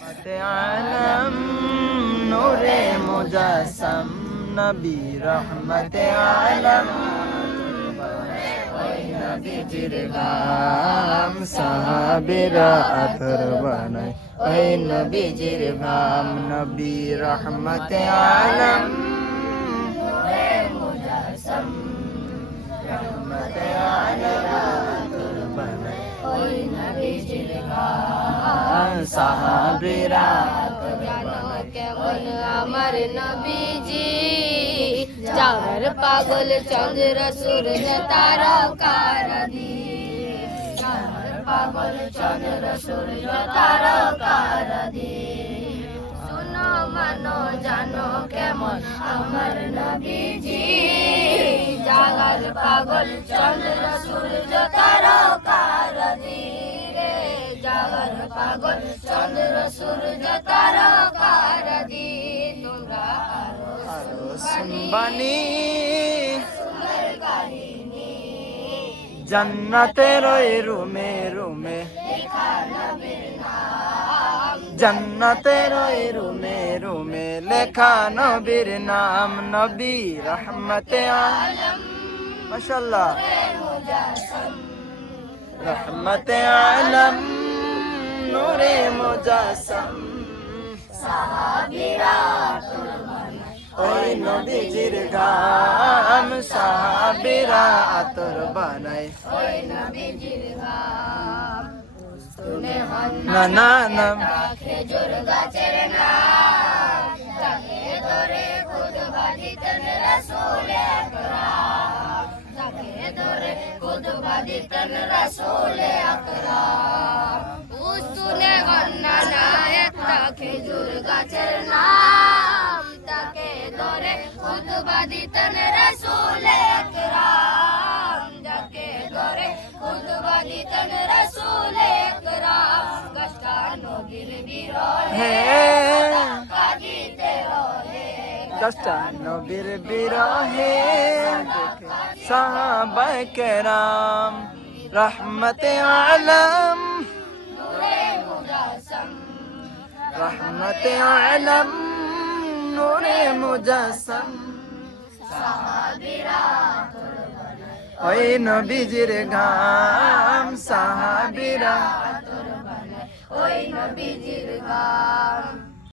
মতে আলম নূরে মুজাসসাম নবী রহমতে আলম ওই নবীজির ঘাম সাহাবীরা আতর বানায় ওই নবীজির ঘাম নবী রহমতে আলম নূরে মুজাসসাম রহমতে আলম আতর বানায় ওই নবীজির ঘাম সাহাবীরা জানো কেমন আমার নবীজি যার পাগল চন্দ্র সূর্য তারকারাদি যার পাগল চন্দ্র সূর্য তারকারাদি শোনো মানো জানো কেমন আমার নবীজি যার পাগল চন্দ্র সূর্য তারকারাদি যার পাগল চন্দ্র সূর্য তারকারাদি তোমরা আরো বাণী জান্নাতের ওই রুমে রুমে জান্নাতের ওই রুমে রুমে লেখা নবীর নাম নবী রহমতে আলম মাশাআল্লাহ রহমতে আলম নূরে মুজাসসাম সাহাবীরা ওই নবীজির ঘাম সাহাবীরা আতর বানায় ওই নবীজির ঘাম শুনে না না না খেজুর গাছের নাম তাকে ধরে খুতবা দিতেন রাসূল আকরাম তাকে ধরে খুতবা দিতেন রাসূল আকরাম শুনে না একটা খেজুর গাছের নাম তাকে ধরে খুতবা দিতেন রাসূল আকরাম যাকে ধরে খুতবা দিতেন রাসূল আকরাম গাছটা নবীর বিরহে কাঁদিতে রহে গাছটা নবীর বিরহে সাহাবায়ে কেরাম রহমতে আলম নূরে মুজাসসাম রহমতে আলম নূরে মুজাসসাম সাহাবীরা ওই নবীজির ঘাম সাহাবীরা ওই নবীজির গান